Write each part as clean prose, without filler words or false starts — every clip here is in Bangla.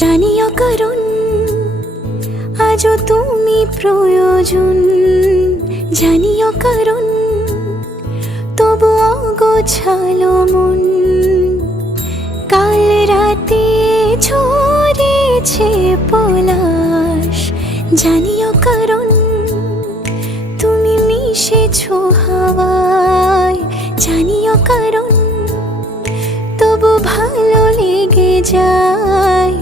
জানিও কারণ আজও তুমি প্রয়োজন, জানিও কারণ তবু অগোছালো মন। কাল রাতে ঝরেছে পলাশ, জানিও কারণ তুমি মিশেছো হাওয়ায়, জানিও কারণ তবু ভালো লেগে যায়।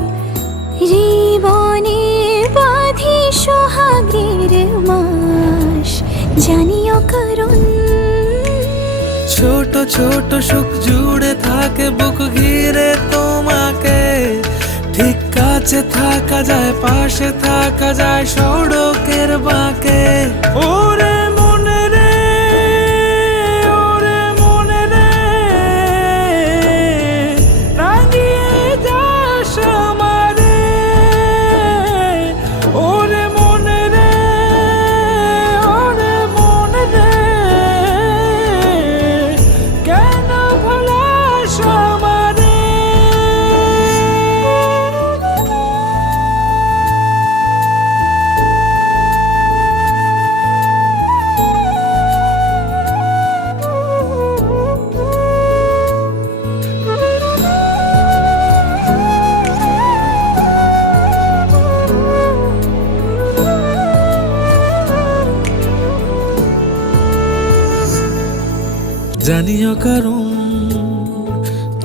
জীবনে বাঁধি সোহাগের মাস, জানিও কারণ ছোট ছোট সুখ জুড়ে থাকে বুক ঘিরে তোমাকে। ঠিক কাছে থাকা যায়, পাশে থাকা যায় সড়কের বাঁকে। ওরে মনে রে, ওরে মনে রে, রাঙিয়ে যাস আমারে। ওরে মনে রে, ওরে মনে রে, কেন ভোলাস আমারে। জানিও কারণ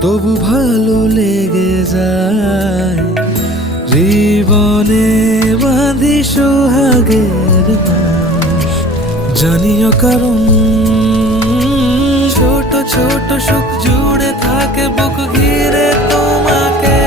তবু ভালো লেগে যায়। জীবনে বাঁধি সোহাগের মাস, জানিও কারণ ছোট ছোট সুখ জুড়ে থাকে বুক ঘিরে তোমাকে।